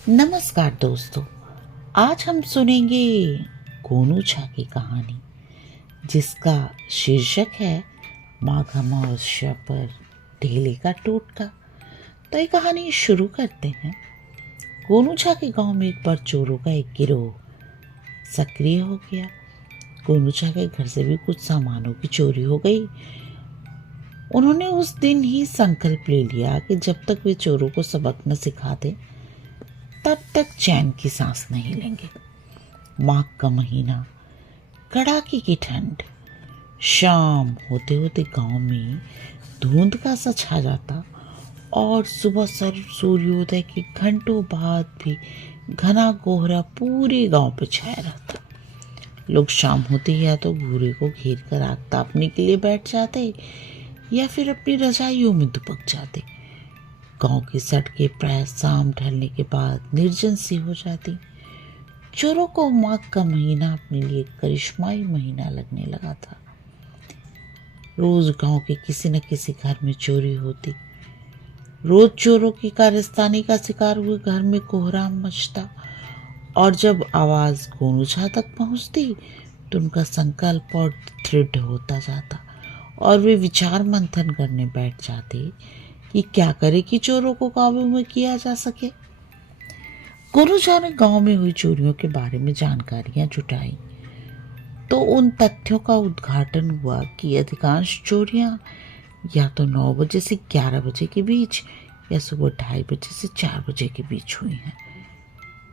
नमस्कार दोस्तों। आज हम सुनेंगे गोनू छा की कहानी, जिसका शीर्षक है माघ अमावस्या पर ढेले का टोटका। तो ये कहानी शुरू करते हैं। गोनू छा के गांव में एक बार चोरों का एक गिरोह सक्रिय हो गया। गोनू छा के घर से भी कुछ सामानों की चोरी हो गई। उन्होंने उस दिन ही संकल्प ले लिया कि जब तक वे चोरों को सबक न सिखा दें तब तक चैन की सांस नहीं लेंगे। माघ का महीना, कड़ाके की ठंड, शाम होते होते गांव में धुंध का सा छा जाता और सुबह सूर्योदय के घंटों बाद भी घना कोहरा पूरे गांव पे छाया रहता। लोग शाम होते ही या तो घूरे को घेर कर आग तापने के लिए बैठ जाते या फिर अपनी रजाइयों में दुबक जाते। गांव की सड़कें प्राय शाम ढलने के बाद निर्जन सी हो जाती। चोरों को माघ का महीना अपने लिए करिश्माई महीना लगने लगा था। रोज गांव के किसी न किसी घर में चोरी होती। रोज चोरों की कारस्तानी का शिकार हुए घर में कोहराम मचता और जब आवाज गोनू छा तक पहुंचती तो उनका संकल्प और दृढ़ होता जाता और वे विचार मंथन करने बैठ जाते कि क्या करे कि चोरों को काबू में किया जा सके। गोनू छा ने गांव में हुई चोरियों के बारे में जानकारियां जुटाई तो उन तथ्यों का उद्घाटन हुआ कि अधिकांश चोरियां या तो 9 बजे से 11 बजे के बीच या सुबह 2:30 बजे से 4 बजे के बीच हुई हैं।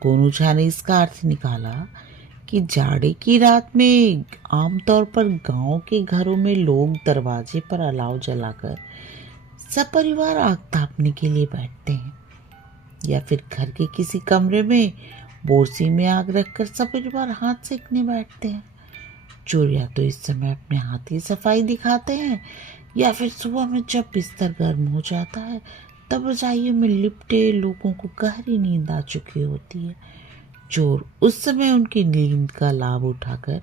गोनू छा ने इसका अर्थ निकाला कि जाड़े की रात में आमतौर पर गांव के घरों में लोग दरवाजे पर अलाव जलाकर सपरिवार आग तापने के लिए बैठते हैं या फिर घर के किसी कमरे में बोरसी में आग रखकर सपरिवार हाथ सेकने बैठते हैं। चोर या तो इस समय अपने हाथ की सफाई दिखाते हैं या फिर सुबह में जब बिस्तर गर्म हो जाता है तब रजाइयों में लिपटे लोगों को गहरी नींद आ चुकी होती है। चोर उस समय उनकी नींद का लाभ उठाकर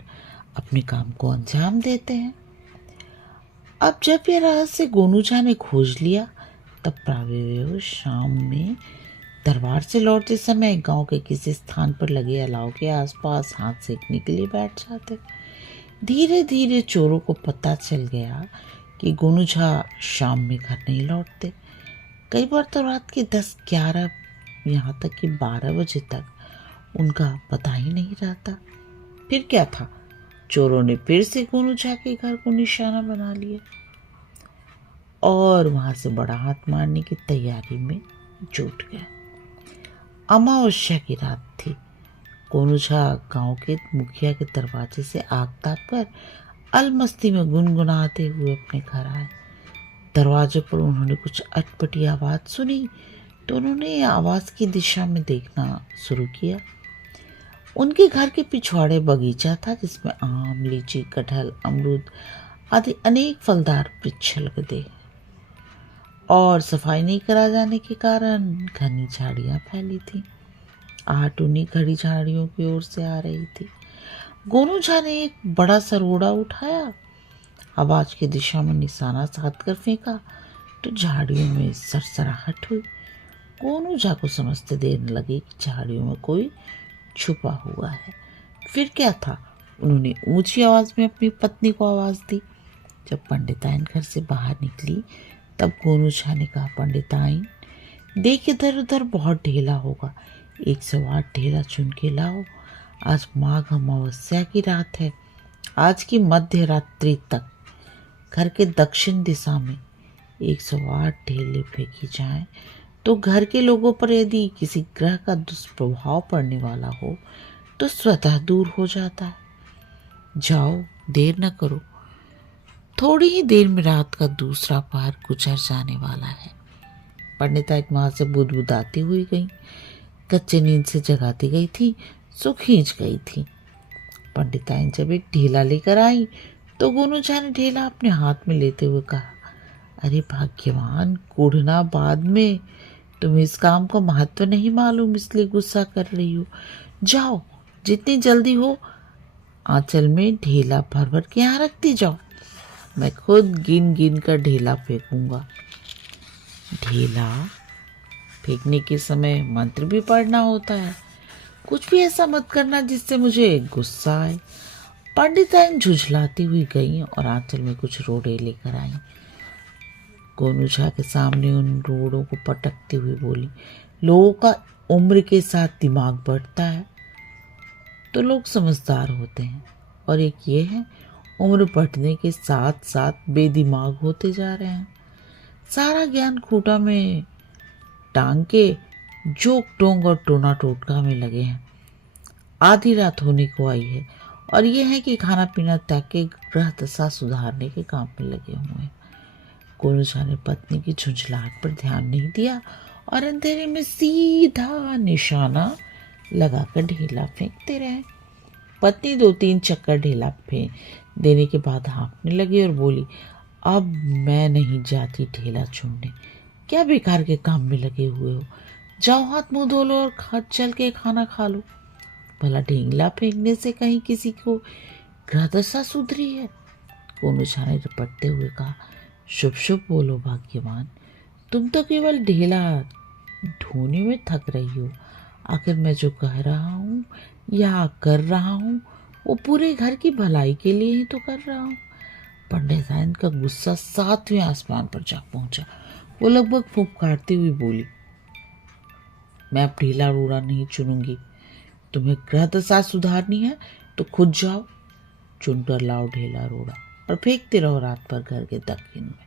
अपने काम को अंजाम देते हैं। अब जब यह रहस्य गोनू छा ने खोज लिया तब प्रावः शाम में दरबार से लौटते समय गांव के किसी स्थान पर लगे अलाव के आसपास हाथ सेकने के लिए बैठ जाते। धीरे धीरे चोरों को पता चल गया कि गोनू छा शाम में घर नहीं लौटते। कई बार तो रात के 10-11 यहाँ तक कि 12 बजे तक उनका पता ही नहीं रहता। फिर क्या था, चोरों ने फिर से गोनू छा के घर को निशाना बना लिया और वहां से बड़ा हाथ मारने की तैयारी में जुट गए। अमावस्या की रात थी। गोनू छा गांव के मुखिया के दरवाजे से आग ताप कर अलमस्ती में गुनगुनाते हुए अपने घर आए। दरवाजे पर उन्होंने कुछ अटपटी आवाज सुनी तो उन्होंने आवाज की दिशा में देखना शुरू किया। उनके घर के पिछवाड़े बगीचा था जिसमें आम, लीची, कटहल, अमरूद आदि अनेक फलदार वृक्ष लगे और सफाई नहीं करा जाने के कारण घनी झाड़ियां फैली थी। आहट उन्हीं खड़ी झाड़ियों की ओर से आ रही थी। गोनू छा ने एक बड़ा सरोड़ा उठाया, आवाज की दिशा में निशाना साध कर फेंका तो झाड़ियों में सरसराहट हुई। गोनू छा को समझते देर न लगी कि झाड़ियों में कोई छुपा हुआ है। फिर क्या था, उन्होंने ऊंची आवाज में अपनी पत्नी को आवाज दी। जब पंडिताइन घर से बाहर निकली तब गोनू छा ने कहा, पंडिताइन देख इधर उधर बहुत ढेला होगा, 108 ढेला चुन के लाओ। आज माघ अमावस्या की रात है। आज की मध्य रात्रि तक घर के दक्षिण दिशा में 108 ढेले फेंकी जाएं तो घर के लोगों पर यदि किसी ग्रह का दुष्प्रभाव पड़ने वाला हो तो स्वतः दूर हो जाता है। जाओ, देर न करो, थोड़ी ही देर में रात का दूसरा पहर गुजर जाने वाला है। पंडिता एक वहां से बुदबुदाती हुई गई। कच्चे नींद से जगाती गई थी सो खींच गई थी। पंडिताइन जब एक ढेला लेकर आई तो गोनू छा ने ढेला अपने हाथ में लेते हुए कहा, अरे भाग्यवान, कूढ़ना बाद में, तुम्हें इस काम का महत्व नहीं मालूम इसलिए गुस्सा कर रही हो। जाओ, जितनी जल्दी हो आंचल में ढेला भर भर के यहाँ रखती जाओ, मैं खुद गिन गिन कर ढेला फेंकूंगा। ढेला फेंकने के समय मंत्र भी पढ़ना होता है। कुछ भी ऐसा मत करना जिससे मुझे गुस्सा आए। पंडिताइन झुझलाती हुई गई और आंचल में कुछ रोड़े लेकर आई। गोनू झा के सामने उन रोड़ों को पटकती हुई बोली, लोगों का उम्र के साथ दिमाग बढ़ता है तो लोग समझदार होते हैं, और एक ये है, उम्र बढ़ने के साथ साथ बेदिमाग होते जा रहे हैं। सारा ज्ञान खूंटा में टांग के जोक टोंग और टोना टोटका में लगे हैं। आधी रात होने को आई है और ये है कि खाना पीना त्याग के ग्रह दशा सुधारने के काम में लगे हुए हैं। गोनू झा ने पत्नी की झुंझलाहट पर ध्यान नहीं दिया और अंधेरे में सीधा निशाना लगाकर ढेला फेंकते रहे। पत्नी 2-3 चक्कर ढेला फेंक देने के बाद हाँफने लगी और बोली, अब मैं नहीं जाती ढेला छोड़ने। क्या बेकार के काम में लगे हुए हो? जाओ हाथ मुंह धो लो और चल के खाना खा लो। भला ढेंगला फेंकने से कहीं किसी को ग्रह दशा सुधरी है? गोनू झा ने रपटते हुए कहा, शुभ शुभ बोलो भाग्यवान, तुम तो केवल ढेला ढोने में थक रही हो। आखिर मैं जो कह रहा हूँ या कर रहा हूँ वो पूरे घर की भलाई के लिए ही तो कर रहा हूँ। पंडिताइन का गुस्सा 7वें आसमान पर जा पहुंचा। वो लगभग फुफकारती हुई बोली, मैं अब ढीला रोड़ा नहीं चुनूंगी। तुम्हें ग्रह दशा सुधारनी है तो खुद जाओ, चुनकर लाओ ढेला रोड़ा और फेंकते रहो रात भर घर के दक्षिण में।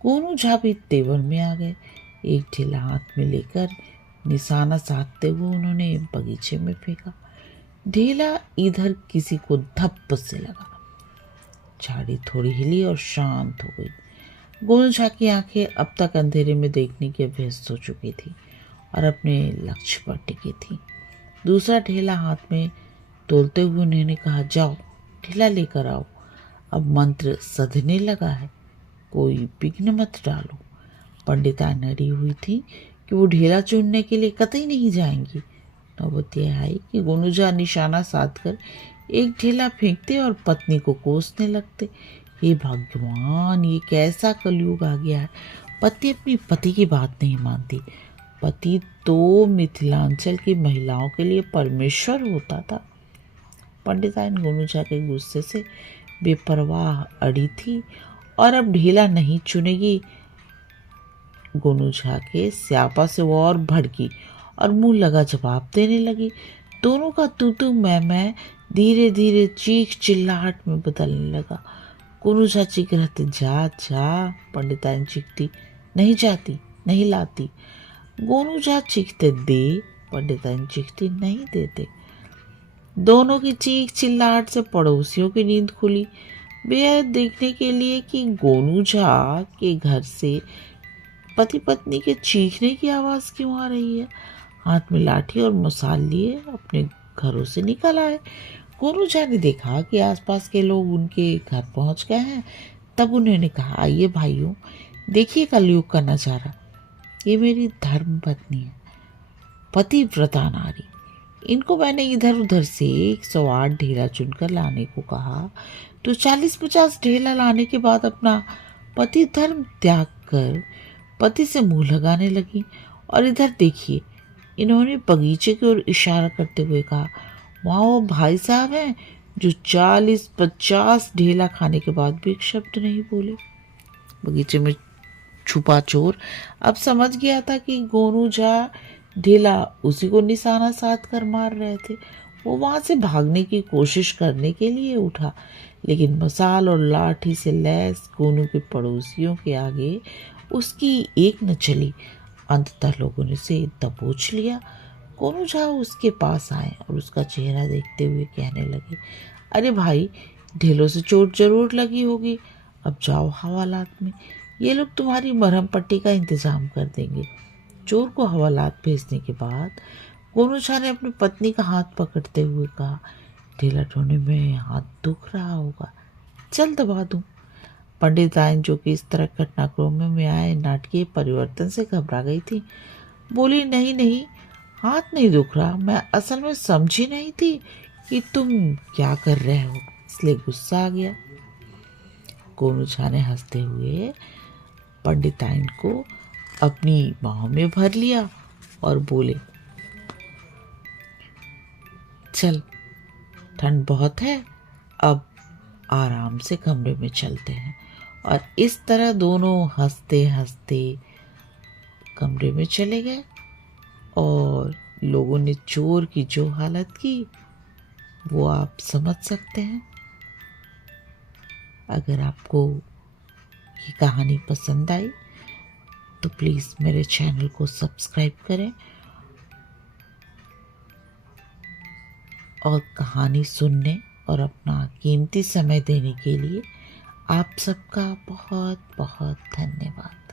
गोनू झा भी तेवर में आ गए। एक ढेला हाथ में लेकर निशाना साधते हुए उन्होंने बगीचे में फेंका। ढेला इधर किसी को धप्प से लगा। झाड़ी थोड़ी हिली और शांत हो गई। गोनू झा की आंखें अब तक अंधेरे में देखने की अभ्यस्त हो चुकी थी और अपने लक्ष्य पर टिकी थी। दूसरा ढेला हाथ में तोलते हुए उन्होंने कहा, जाओ ढेला लेकर आओ, अब मंत्र सधने लगा है, कोई विघ्न मत डालो। पंडिता नड़ी हुई थी कि वो ढेला चुनने के लिए कतई नहीं जाएंगी। नौबत यह आई कि गोनू झा निशाना साध कर एक ढेला फेंकते और पत्नी को कोसने लगते। हे भगवान, ये कैसा कलयुग आ गया है। पति अपनी पति की बात नहीं मानती। पति तो मिथिलांचल की महिलाओं के लिए परमेश्वर होता था। पंडिताइन गोनू झा के गुस्से से बेपरवाह अड़ी थी और अब ढेला नहीं चुनेगी। गोनू झा के स्यापा से वो और भड़की और मुंह लगा जवाब देने लगी। दोनों का तू मैं धीरे धीरे चीख चिल्लाहट में बदलने लगा। गोनू झा चीख रहते, जा जा। पंडिताइन चीखती, नहीं जाती, नहीं लाती। गोनू झा चीखते, दे। पंडिताइन चीखती, नहीं देते। दोनों की चीख चिल्लाहट से पड़ोसियों की नींद खुली। वे देखने के लिए कि गोनू झा के घर से पति पत्नी के चीखने की आवाज़ क्यों आ रही है। हाथ में लाठी और मसाल लिए अपने घरों से निकल आए। गोनू झा ने देखा कि आसपास के लोग उनके घर पहुंच गए हैं। तब उन्होंने कहा, आइए भाइयों, देखिए कलयुग का नजारा। ये मेरी धर्म पत्नी है, पतिव्रता नारी। इनको मैंने इधर उधर से 108 ढेला चुनकर लाने को कहा तो 40-50 ढेला लाने के बाद अपना पति धर्म त्याग कर पति से मुंह लगाने लगी। और इधर देखिए, इन्होंने बगीचे की ओर इशारा करते हुए कहा, वहाँ वो भाई साहब हैं जो 40-50 ढेला खाने के बाद भी एक शब्द नहीं बोले। बगीचे में छुपा चोर अब समझ गया था कि गोनू झा ढेला उसी को निशाना साध कर मार रहे थे। वो वहां से भागने की कोशिश करने के लिए उठा, लेकिन मसाल और लाठी से लैस गोनू के पड़ोसियों के आगे उसकी एक न चली। अंततः लोगों ने उसे दबोच लिया। गोनू झा उसके पास आए और उसका चेहरा देखते हुए कहने लगे, अरे भाई, ढेलों से चोट जरूर लगी होगी, अब जाओ हवालात में, ये लोग तुम्हारी मरहम पट्टी का इंतजाम कर देंगे। चोर को हवालात भेजने के बाद गोनू झा ने अपनी पत्नी का हाथ पकड़ते हुए कहा, ढेला ढोने में हाथ दुख रहा होगा, चल दबा दूं। पंडिताइन, जो कि इस तरह घटनाक्रम में आए नाटकीय परिवर्तन से घबरा गई थी, बोली, नहीं नहीं, हाथ नहीं दुख रहा, मैं असल में समझी नहीं थी कि तुम क्या कर रहे हो, इसलिए गुस्सा आ गया। गोनू झा ने हंसते हुए पंडिताइन को अपनी बाहों में भर लिया और बोले, चल ठंड बहुत है, अब आराम से कमरे में चलते हैं। और इस तरह दोनों हंसते हंसते कमरे में चले गए और लोगों ने चोर की जो हालत की वो आप समझ सकते हैं। अगर आपको ये कहानी पसंद आई तो प्लीज़ मेरे चैनल को सब्सक्राइब करें और कहानी सुनने और अपना कीमती समय देने के लिए आप सबका बहुत बहुत धन्यवाद।